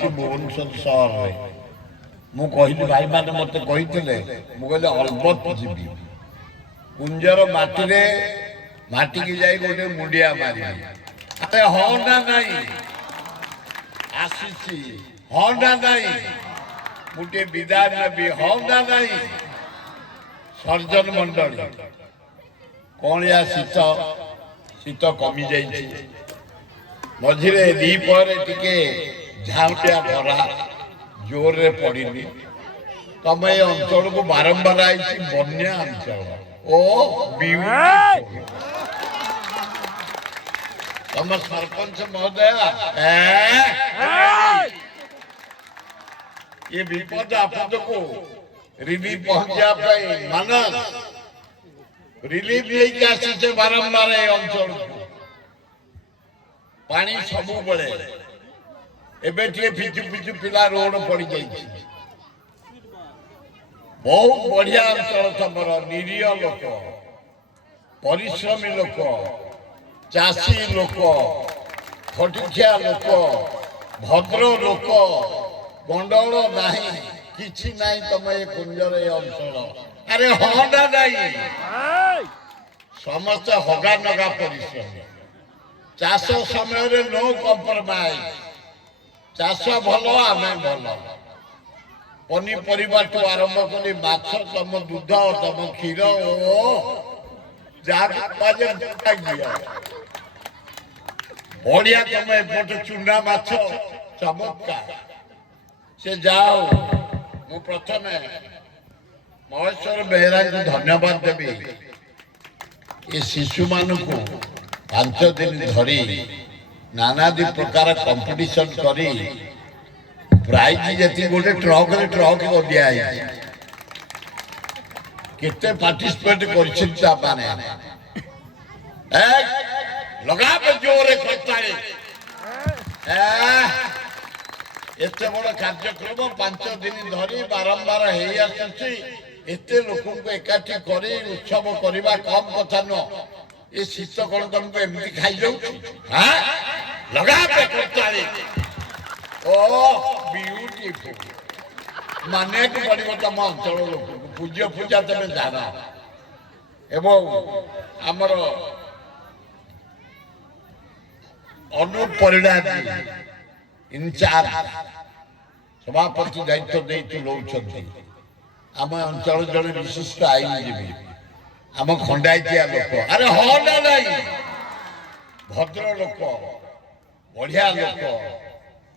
ଅଛି ଭୁବନେଶ୍ୱର ସହରରେ। ମୁଁ କହିଲି ଭାଇମାନେ ମୋତେ କହିଥିଲେ, ମୁଁ କହିଲି ଅଲବତ ଯିବି। କୁଞ୍ଜର ମାଟିରେ ମାଟିକି ଯାଇ ଗୋଟେ ମୁଣ୍ଡିଆ ମାରିବି। ଆରେ ହଁ ନା ନାହିଁ? ଆସିଛି ହଁ ନା ନାହିଁ? ମୁଁ ଟିକେ ବିଦାୟ ନେବି ହଁ ନା ନାହିଁ? ସର୍ଜନ ମଣ୍ଡଳୀ କଅଁଳିଆ ଶୀତ କମି ଯାଇଛି। ମଝିରେ ଦ୍ୱିପହରେ ଟିକେ ଝାଉଁଟିଆ ଖରା ଜୋରରେ ପଡ଼ିନି। ତମେ ଏ ଅଞ୍ଚଳକୁ ବାରମ୍ବାର ଆଇଛି ବନ୍ୟା ଅଞ୍ଚଳ ଓ ବିୟୁଟିଫୁଲ। ତମ ସରପଞ୍ଚ ମହୋଦୟ ये विपद आपद को रिलीफ पहुंचा मान रिलीफ लेके आसी बारंबार अंचल पानी सबु बड़े फिचु फिचु पिला रोड पड़ जाए। बहुत बढ़िया अंचल तमर निरीह लोक परिश्रमी लोक चाषी लोक खटिखिया लोक भद्र लोक गंडल नहीं किछि नहीं तुम ये कुंजर ये अंचल। अरे हाँ ना नहीं? समस्त हगा नगा परिश्रम चाष समय नो कम्प्रोमाइज चाष भल आम भल पनीपरिया ठू आरंभ कर माछ तुम दूध तुम क्षीर बढ़िया तुम एपटे चुना माछ चमत्कार से जाओ। मु प्रथम महेश्वर बेहरा को धन्यवाद देवी ये शिशु मान को 5 दिन धरी नानादी प्रकार कंपटीशन करी प्राइज जी गोटे ट्रक दिया केते पार्टिसिपेट कर लगा जोरे करताली एते बड़ कार्यक्रम 5 दिन धरी बारंबार एते लोक एकाठी कर उत्सव करवा कम कथा न। ये शीत कौन तुमको एमती खाई जाऊ लगा ओ ब्यूटीफुल माने पड़ो तुम अंचल लोक पूज्य पूजा तुम जाना। एवं आमर अनुप परिड़ा इनचार्ज सभापति दायित्व नहीं आम अंचल जड़े विशिष्ट आईनजीवी आम खंडायतिया लोक। अरे हाँ ना नहीं? भद्र लोक बढ़िया लोक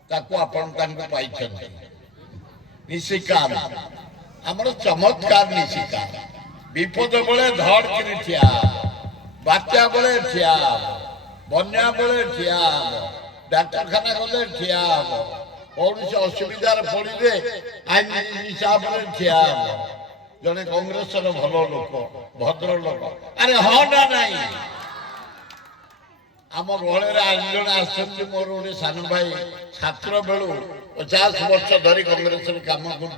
ताको आपण पाई निशिकान आमर चमत्कार निशिकान विपद बेले धड़ कि ठिया बात्या बेले ठिया बन्या बेले ठिया डाक्तरखाना गले ठिया कौन से असुविधार पड़े आईन हिसाब से ठिया जड़े कांग्रेस भल लोक भद्र लोक। अरे हाँ ना नहीं? आम गहल आज जन आसछन्ति मोर गोटे सान भाई छात्र बेलू 50 वर्ष धरी कांग्रेस काम कर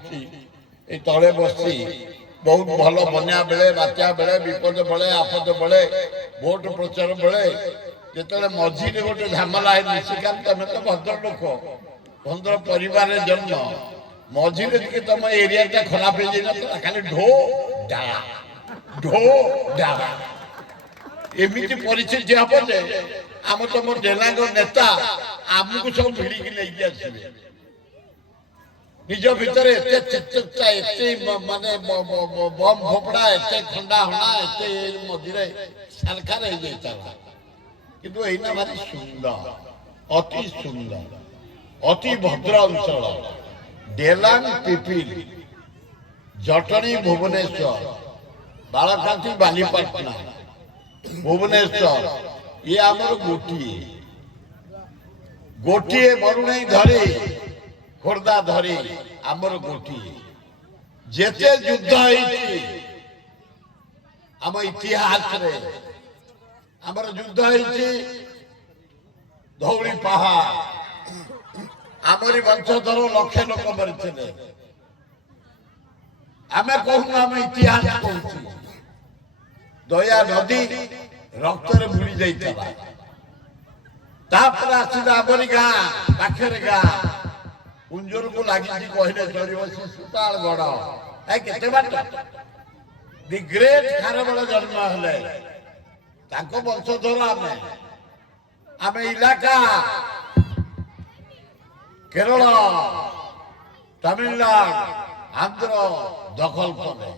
तले बसी बहुत भल बन्या बेले बात्या बेले विपद बेले आपद बेले भोट प्रचार बेले जिते मझे गोटे झमेला है निशिकांत तुम तो भद्र लोक भद्र परिवार जन्म मझे तुम एरिया खराब हो जाए खाली ढो डाला एमती परिस्थिति हम जे आम तुम डेलांग नेता आमको सब भिड़िकी लेके आसवे निज भितर एत चित्ता एत माने बम फोपड़ा एत खंडा हणा एत मझे सारखार हो जाता किंतु एना भारी सुंदर अति भद्र अंचल डेलांग पिपिल जटणी भुवनेश्वर बालकाठी बालीपाटना भुवनेश्वर ये आमर गोटे बरुणई धरी खोर्धा धरी आमर गोटे जेते युद्ध आम इतिहास रे आमर युद्ध धौली पहाड़ आमरी वंशधर लक्षे लोक मरी आम कहूँ आम इतिहास कहूँ दया नदी रक्त बुड़ी जाता आमरी गाँ पाखे गाँ ଲାଗିଛି କହିଲେ ଚଳିବ ଶିଶୁପାଳ ଗଡ଼ କେତେ ବାଟ ଦି ଗ୍ରେଟ୍ ଖାରବେଳ ଜନ୍ମ ହେଲେ ତାଙ୍କ ବଂଶଧର ଆମେ ଇଲାକା କେରଳ ତାମିଲନାଡୁ ଆନ୍ଧ୍ର ଦଖଲ କଲେ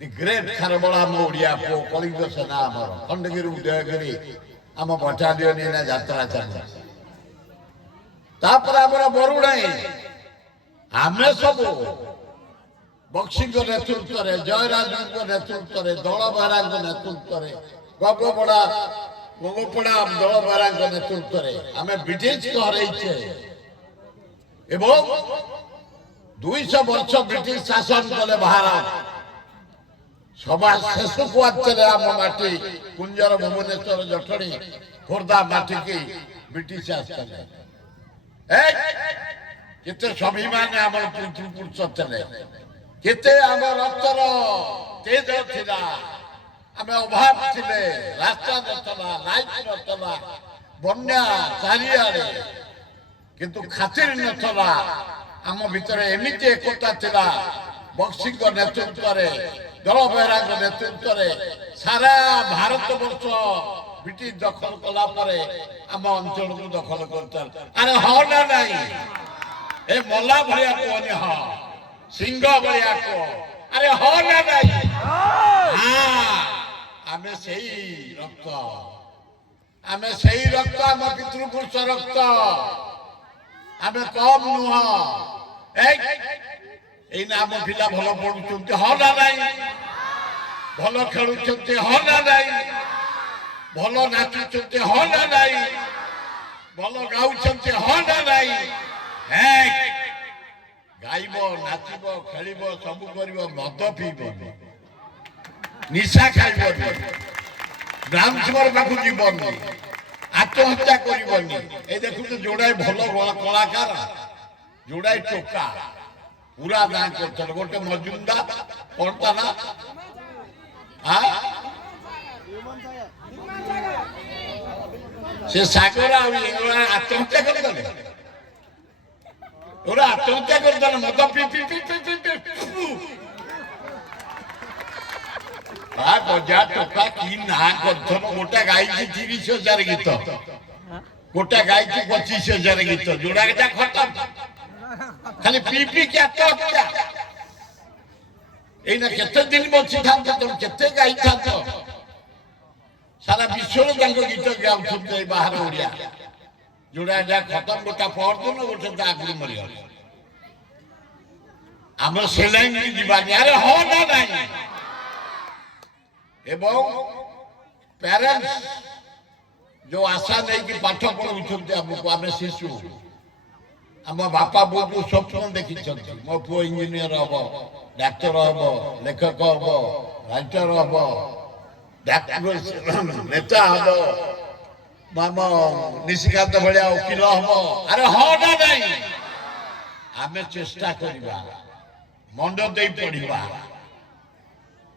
ଦି ଗ୍ରେଟ୍ ଖାରବେଳ ଆମ ଓଡ଼ିଆ ପୁଅ କଳିଙ୍ଗ ସେନା ଆମର ଖଣ୍ଡଗିରି ଉଦୟଗିରି ଆମ ବଟାଲିୟନ ଏଇନା ଯାତ୍ରା ଚାଲିଛି ତାପରେ ଆମର ବରୁଣାଇ ଆମେ ସବୁ ବକ୍ସିଙ୍କ ନେତୃତ୍ୱରେ ଜୟରାଜଙ୍କ ନେତୃତ୍ୱରେ ଦଳ ବେହେରାଙ୍କ ନେତୃତ୍ୱରେ ଗଙ୍ଗପଡ଼ା ଦଳ ବେହେରାଙ୍କ ନେତୃତ୍ୱରେ ଆମେ ବ୍ରିଟିଶକୁ ହରେଇଛେ ଏବଂ 200 ବର୍ଷ ବ୍ରିଟିଶ ଶାସନ କଲେ ଭାରତ ସମାଜ ଶେଷକୁ ଆସିଥିଲେ ଆମ ମାଟି କୁଞ୍ଜର ଭୁବନେଶ୍ୱର ଜଟଣୀ ଖୋର୍ଦ୍ଧା ମାଟିକି ବ୍ରିଟିଶ ଆସିଥିଲେ କେତେ ସ୍ୱାଭିମାନ ଆମର ପିତୃପୁରୁଷ ଥିଲେ କେତେ ଆମ ରକ୍ତର ତେଜ ଥିଲା ଆମେ ଅଭାବ ଥିଲେ ରାସ୍ତା ନଥିଲା ଲାଇଟ ନଥିଲା ବନ୍ୟା ଚାରିଆଡେ କିନ୍ତୁ ଖାତିର ନଥିଲା ଆମ ଭିତରେ ଏମିତି ଏକତା ଥିଲା ବକ୍ସିଙ୍କ ନେତୃତ୍ୱରେ ଦଳ ବେହେରାଙ୍କ ନେତୃତ୍ୱରେ ସାରା ଭାରତ ବର୍ଷ ବ୍ରିଟିଶ ଦଖଲ କଲା ପରେ ଆମ ଅଞ୍ଚଳକୁ ଦଖଲ କରିଥିଲେ ଆରେ ହଁ ନା ନାହିଁ ଏ ମଲା ଭଳିଆ କୁହନି ହଁ ସିଂହ ଭଳିଆ କୁହ ଆରେ ହଁ ନା ନାହିଁ ଆମେ ସେଇ ରକ୍ତ ଆମ ପିତୃପୁରୁଷ ରକ୍ତ ଆମେ କମ ନୁହଁ ଏଇନା ଆମ ପିଲା ଭଲ ପଢୁଛନ୍ତି ହଁ ନା ନାହିଁ ଭଲ ଖେଳୁଛନ୍ତି ହଁ ନା ନାହିଁ ଭଲ ନାଚୁଛନ୍ତି ହଁ ନା ନାହିଁ ଭଲ ଗାଉଛନ୍ତି ହଁ ନା ନାହିଁ ଗାଇବ ନାଚିବ ଖେଳିବ ସବୁ କରିବ ମଦ ପିଇବନି ନିଶା ଖାଇବନି ବ୍ରାହ୍ମଣ ପାଖକୁ ଯିବନି ଆତ୍ମହତ୍ୟା କରିବନି এই ଦେଖୁଛୁ ଯୋଡ଼ାଏ ଭଲ କଳାକାର ଯୋଡ଼ାଏ ଟୋକା ପୁରା ଗାଁ କରୁଥିଲେ ଗୋଟେ ମଜୁମଦାର କଣ ତା ନା ସେ ସାଗର ଆତ୍ମହତ୍ୟା କରିଦେଲେ ଆତ୍ମହତ୍ୟା କରିଦେଲେ ମଦ ଗଜା ଟୋକା କି ନା କରିଥବ ଗୋଟା ଗାଇଛି 30,000 ଗୀତ ଗୋଟା ଗାଇଛି 25,000 ଗୀତ ଯୋଡା ଗୀତା ଖତମ ଖାଲି କି ଆତ୍ମହତ୍ୟା ଏଇନା କେତେ ଦିନ ବଞ୍ଚିଥାନ୍ତ ତମେ କେତେ ଗାଇଥାନ୍ତ ସାରା ବିଶ୍ୱରେ ତାଙ୍କ ଗୀତ ଗାଉଛନ୍ତି ବାହାର ଓଡ଼ିଆ ଯୋଡା ଯା ଖତମ ଗୋଟା ପରଦିନ ଗୋଟେ ତା ଆଗରୁ ମରିଗଲେ ଆମର ସେ ଲାଇନ ଯିବାନି ଆରେ ହଁ ନା ନାହିଁ ଏବଂ ପ୍ୟାରେଣ୍ଟସ ଯୋଉ ଆଶା ନେଇକି ପାଠ ପଢଉଛନ୍ତି ଆମକୁ ଆମେ ଶିଶୁ ଆମ ବାପା ବୋଉ ସ୍ୱପ୍ନ ଦେଖିଛନ୍ତି ମୋ ପୁଅ ଇଞ୍ଜିନିୟର ହବ ଡାକ୍ତର ହବ ଲେଖକ ହବ ରାଇଟର ହବ ନେତା ହବ ଆମ ନିଶିକାନ୍ତ ଭଳିଆ ଓକିଲ ହବ ଆରେ ହଁ ନା ନାହିଁ ଆମେ ଚେଷ୍ଟା କରିବା ମନ ଦେଇ ପଢିବା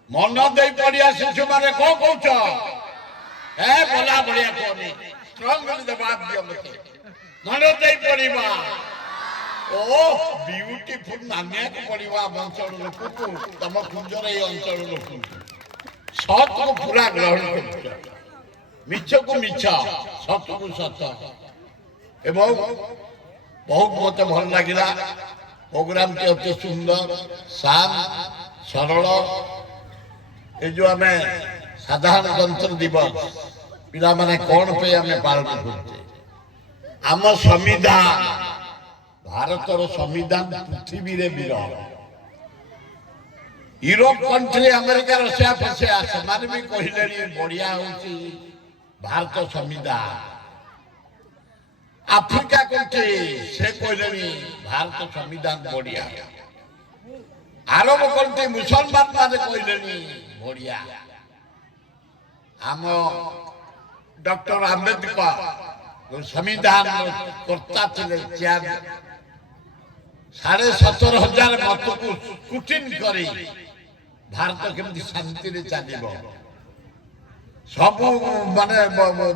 ମନ ଦେଇ ପଢିଆ ଶିଶୁ ମାନେ କଣ କହୁଛ ବୋଲା ଭଳିଆ କୁହନି ଷ୍ଟ୍ରଙ୍ଗଲି ଜବାବ ଦିଅ ମତେ ମନ ଦେଇ ପଢିବା ଓ ବିୟୁଟିଫୁଲ ମାନିବାକୁ ପଡିବ ଆମ ଅଞ୍ଚଳ ଲୋକକୁ ତମ କୁଞ୍ଜର ଏଇ ଅଞ୍ଚଳ ଲୋକଙ୍କୁ ସତକୁ ପୁରା ଗ୍ରହଣ କରୁଛ ମିଛକୁ ମିଛ ସତକୁ ସତ ଏବଂ ବହୁତ ମତେ ଭଲ ଲାଗିଲା ପ୍ରୋଗ୍ରାମଟି ଅତି ସୁନ୍ଦର ଶାନ୍ତ ସରଳ ଏ ଯୋଉ ଆମେ ସାଧାରଣତନ୍ତ୍ର ଦିବସ ପିଲାମାନେ କଣ ପାଇଁ ଆମେ ପାଳନ କରୁଛେ ଆମ ସମ୍ବିଧାନ ଭାରତର ସମ୍ବିଧାନ ପୃଥିବୀରେ ବିରଳ ୟୁରୋପ କଣ୍ଟ୍ରି ଆମେରିକା ରଷିଆ ଫସିଆ ସେମାନେ ବି କହିଲେଣି ବଢିଆ ହଉଛି ଭାରତ ସମ୍ବିଧାନ ଆଫ୍ରିକା କଣ୍ଟ୍ରି ସେ କହିଲେଣି ଭାରତ ସମ୍ବିଧାନ ବଢିଆ ଆରବ କଣ୍ଟ୍ରି ମୁସଲମାନ ମାନେ କହିଲେଣି ବଢିଆ ଆମ ଡକ୍ଟର ଆମ୍ବେଦକର संविधान कर्ता थे 17,500 मत को स्क्रूटिन करी भारत केमती शांति रे चलिबो सब माने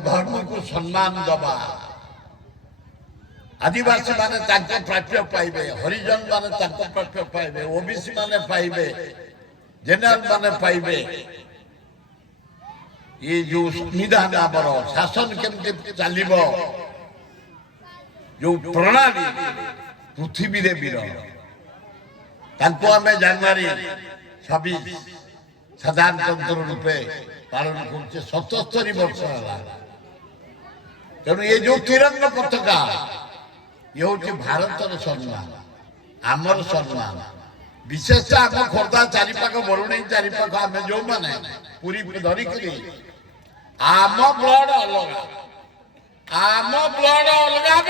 धर्म को सम्मान दबा आदिवासी माने प्राप्य पाइबे, हरिजन माने प्राप्य पाइबे, ओबीसी माने पाइबे, जनरल माने पाइबे। ये जो संविधान आमर शासन केमती चलो जो प्रणाली पृथ्वी रे विरल तांको आमे जनवरी 26 साधारणतंत्र रूपे पालन करछे 77 वर्ष होला। तेणु ये जो तिरंगा पताका ये हूँ भारतर सम्मान आमर सम्मान विशेष आम खोर्धा चारिपाख बरुणेई चारिपाख आम जो मैंने पूरी धरिक आम ब्लड अलग आम ब्लड अलग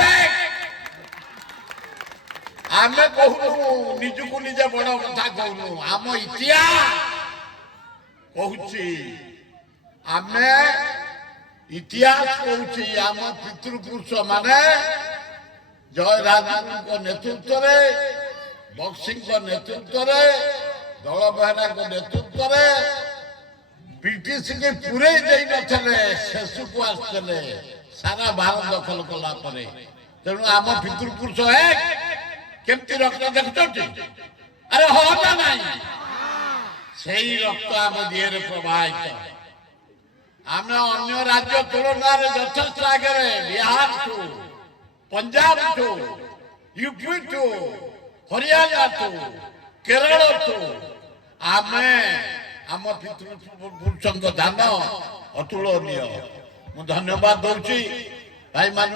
आम कहूनु निजको निजे बड़ कथा कहूनु आम इतिहास कहूची आम इतिहास कहूची आम पितृपुरुष माने जय राजगुरु नेतृत्व बक्सी नेतृत्व दल बेहरा नेतृत्व ब्रिटिश के पूरे शेष को आसते सारा भारत दखल कलापर तेणु आम पितृपुरुष केमती रक्त देखुं अरे हो ना नहीं से रक्त आम देह प्रवाहित आम अन्य राज्य तुलन यथेष आगे बिहार ठू पंजाब ठू यूपी ठू हरियाणा ठू केरल ठू आमे आम पितृपुरुषों दान अतुलनीय मु धन्यवाद दूची भाई मान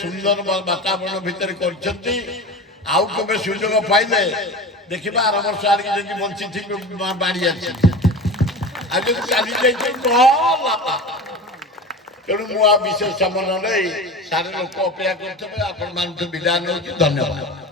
सुंदर वातावरण भितर कर आउ केबे सुजोग पाइले देखिबा आर वर्ष आड़ जदि बंची थी बाड़ी आज चली जाइए तेणु मुझे विशेष समय नहीं सारे लोक अपेक्षा करते विदाय नौ धन्यवाद।